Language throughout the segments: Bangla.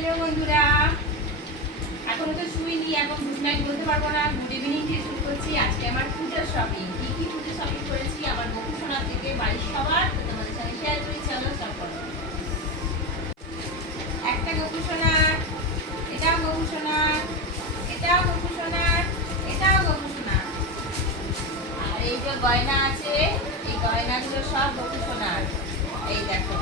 হ্যালো বন্ধুরা। এখনও তো শুইনি, এখন গুড নাইট বলতে পারব না। গুড ইভিনিং দিয়ে শুরু করছি? আজকে আমার পুজোর শপিং কি কি পুজোর শপিং করেছি? আমার বন্ধু সোনার থেকে বাড়ির সবার। তোমাদের সাথে শেয়ার করি, চলো একটা গপু সোনার, এটাও গপু সোনার, এটাও গপু সোনার, এটাও গপু সোনার। আর এই যে গয়না আছে, এই গয়নাগুলো সব গপু এই দেখো।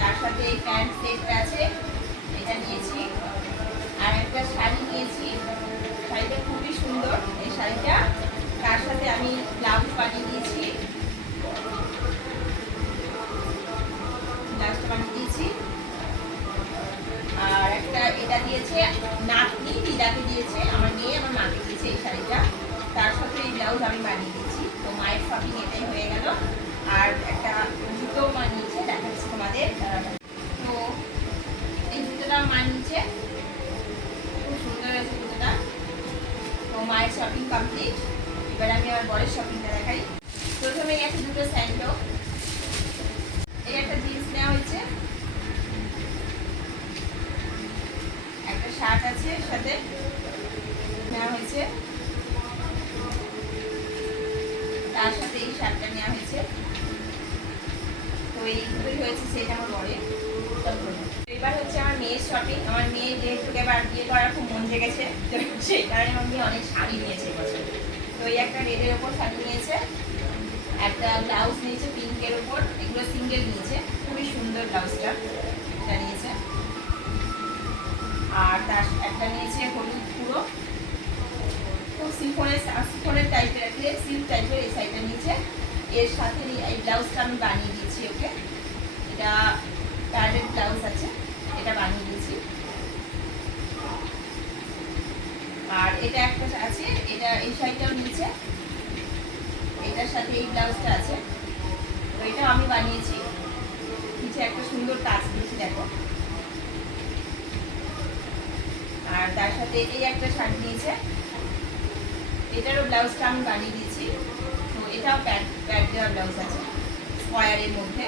তার সাথে এই প্যান্ট সেট আছে, এটা নিয়েছি। আর একটা শাড়ি নিয়েছি। শাড়িটা খুবই সুন্দর, এই শাড়িটা। তার সাথে আমি ব্লাউজ বানিয়ে দিয়েছি। আর একটা এটা দিয়েছে নাতনি, দিদাকে দিয়েছে, আমার মেয়ে, আমার মাকে দিয়েছে এই শাড়িটা। তার সাথে এই ব্লাউজ আমি বানিয়ে দিয়েছি। তো মায়ের শপিং এটাই হয়ে গেল। আর একটা জুতো বানিয়েছে। দেখাচ্ছি তোমাদের। তো এই জুতোটা মানিয়েছে খুব সুন্দর হয়েছে জুতোটা। তো মায়ের শপিং কমপ্লিট এবার আমি আমার বরের শপিংটা দেখাই। প্রথমে একটা দুটো স্যান্ডো এই একটা জিন্স নেওয়া হয়েছে। একটা শার্ট আছে সাথে। নেওয়া হয়েছে। এবার হচ্ছে আমার মেয়ের শপিং আমার মেয়ে যেহেতু এবার বিয়ে করার খুব মন জেগেছে সেই কারণে আমার মেয়ে অনেক শাড়ি নিয়েছে এবছর। তো এই একটা রেডের ওপর শাড়ি নিয়েছে, একটা ব্লাউজ নিয়েছে পিঙ্কের ওপর, এগুলো সিঙ্গেল নিয়েছে, খুবই সুন্দর ব্লাউজটা এটা নিয়েছে। আর তার একটা নিয়েছে হলুদ পুরো, খুব সিফনের সিফনের টাইপের একটা সিল্ক টাইপের এই সাইডটা নিয়েছে। এর সাথে এই ব্লাউজটা আমি বানিয়ে দিয়েছি ওকে। এটা প্যাডেড ব্লাউজ আছে, এটা বানিয়ে দিয়েছি। আর এটা একটা আছে, এটা এই সাইডটাও নিয়েছে। এটার সাথে এই ব্লাউজটা আছে। তো এটা আমি বানিয়েছি। কিছু একটা সুন্দর কাজ দিয়েছি, দেখো। আর তার সাথে এই একটা শাড়ি নিয়েছে। এটারও ব্লাউজটা আমি বানিয়ে দিয়েছি। তো এটাও প্যাড প্যাড দেওয়া ব্লাউজ আছে স্কোয়ারের মধ্যে।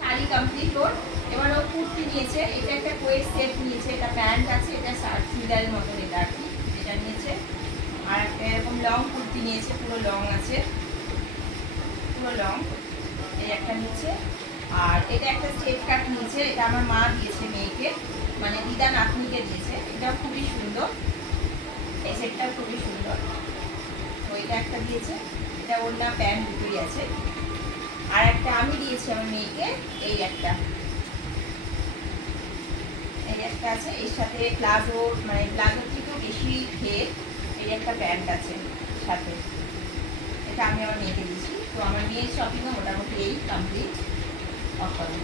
শাড়ি কমপ্লিট ওর এবার ও কুর্তি নিয়েছে, এটা একটা কোয়ের সেট নিয়েছে, এটা প্যান্ট আছে, এটা শার্ট চুড়িদারের মতন এটা আর কি, এটা নিয়েছে। আর এরকম লং কুর্তি নিয়েছে, পুরো লং আছে। পুরো লং এই একটা নিয়েছে আর এটা একটা কাট নিয়েছে, এটা আমার মা দিয়েছে মেয়েকে মানে দিদা নাতনিকে দিয়েছে। এটাও খুবই সুন্দর, এই সেটটা খুবই সুন্দর। তো এটা একটা দিয়েছে, এটা ওর না প্যান্ট দুটোই আছে। আর একটা আমি দিয়েছি আমার মেয়েকে, এই একটা। এই একটা আছে, এর সাথে প্লাজো মানে প্লাজোর থেকেও বেশি ঘের এই একটা প্যান্ট আছে সাথে। এটা আমি আমার মেয়েকে দিয়েছি। তো আমার মেয়ের শপিংও মোটামুটি এই কমপ্লিট অফারে।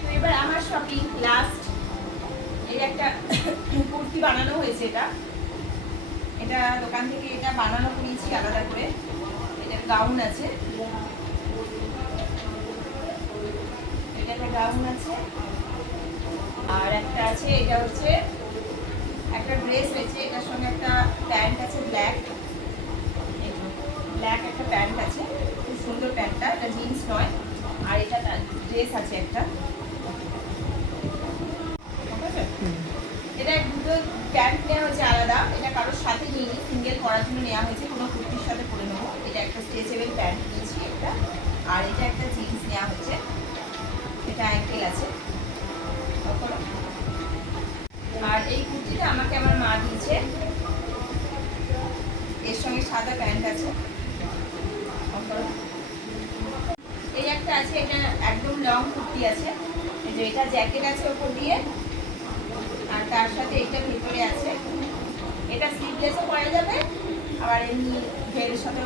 তো এবার আমার শপিং লাস্ট এই একটা কুর্তি বানানো হয়েছে এটা। এটা দোকান থেকে এটা বানানো করিয়েছি আলাদা করে। এটা গাউন আছে। গাউন আছে। আর একটা আছে, এটা হচ্ছে একটা ড্রেস হয়েছে এটার সঙ্গে একটা প্যান্ট আছে ব্ল্যাক ব্ল্যাক একটা প্যান্ট আছে, খুব সুন্দর প্যান্টটা এটা জিন্স নয়। আর এটা ড্রেস আছে একটা? এটা দুটো প্যান্ট নেওয়া হয়েছে আলাদা। এটা কারোর সাথে নিইনি সিঙ্গেল করার জন্য নেওয়া হয়েছে, কোনো কুর্তির সাথে পরে নেব। এটা একটা স্ট্রেচেবল প্যান্ট নিয়েছি একটা। আর এটা একটা জিন্স নেওয়া হয়েছে। এটা অ্যাঙ্কেল আছে। আর এই কুর্তিটা আমাকে আমার মা দিয়েছে। এর সঙ্গে সাদা প্যান্ট আছে। এই একটা আছে, এটা একদম লং কুর্তি আছে। যে এটা জ্যাকেট আছে ওপর দিয়ে, আর তার সাথে এটা ভেতরে আছে। এটা স্লিভলেসও পরা যাবে, আবার এমনি ঘেরের সাথে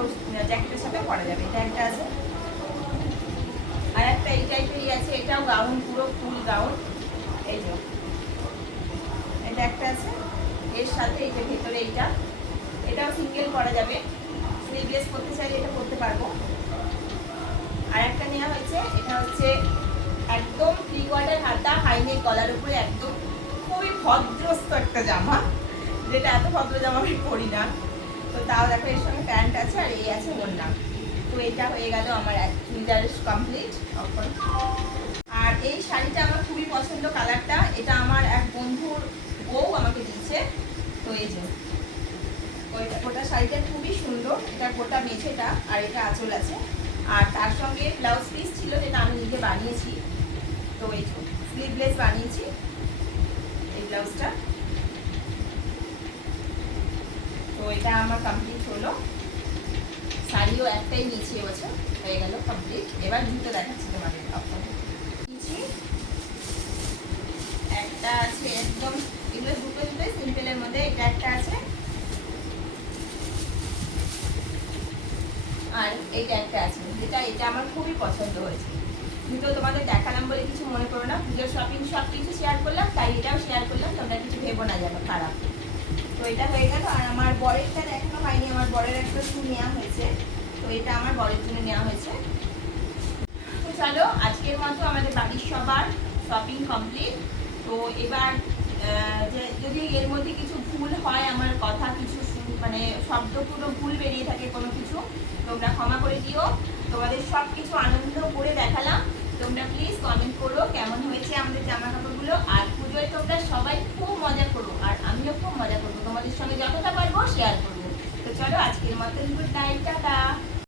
জ্যাকেটের সাথে পরা যাবে। এটা একটা আছে। একটা এই টাইপেরই আছে, এটাও গাউন পুরো ফুল গাউন এই যে। এটা একটা আছে, এর সাথে এই যে ভেতরে এইটা। এটাও সিঙ্গেল করা যাবে। স্লিভলেস করতে চাইলে এটা করতে পারব। আর একটা নেওয়া হয়েছে, এটা হচ্ছে একদম ফ্রি ওয়ার্ডের হাতা হাইনে গলার উপরে একদম খুবই ভদ্রস্ত একটা জামা। যেটা এত ভদ্র জামা আমি পরি না। তো তাও দেখো, এর সঙ্গে প্যান্ট আছে আর এই আছে ওর নাম তো এটা হয়ে গেল আমার চুড়িদার কমপ্লিট আর এই শাড়িটা আমার খুবই পছন্দ কালারটা। এটা আমার এক বন্ধুর বউ আমাকে দিয়েছে। তো এই যে গোটা শাড়িটা খুবই সুন্দর। এটা গোটা মেঝেটা আর এটা আঁচল আছে। আর তার সঙ্গে ব্লাউজ পিস ছিল যেটা আমি নিজে বানিয়েছি। তো এই যে স্লিভলেস বানিয়েছি এই ব্লাউজটা তো এটা আমার কমপ্লিট হলো। শাড়িও একটাই নিয়েছি এবছর, হয়ে গেল কমপ্লিট এবার দুটো দেখাচ্ছি তোমাদের একটা আছে একদম, এগুলো দুটো দুটো সিম্পলের মধ্যে, এটা একটা আছে। আর এইটা একটা আছে। যেটা এটা আমার খুবই পছন্দ হয়েছে। দুটো তোমাদের দেখালাম বলে কিছু মনে করো না। পুজোর শপিং সব কিছু শেয়ার করলাম, তাই এটাও শেয়ার করলাম, তোমরা কিছু ভেবো না যেন, খারাপ। তো এটা হয়ে গেল। আর আমার বরেরটা বরের একটা শু নেওয়া হয়েছে, তো এটা আমার বরের জন্য নেওয়া হয়েছে। তো চলো, আজকের মতো আমাদের বাড়ির সবার শপিং কমপ্লিট তো এবার যদি এর মধ্যে কিছু ভুল হয় আমার কথা, কিছু মানে শব্দ পুরো ভুল বেরিয়ে থাকে কোনো কিছু, তোমরা ক্ষমা করে দিও। তোমাদের সব কিছু আনন্দ করে দেখালাম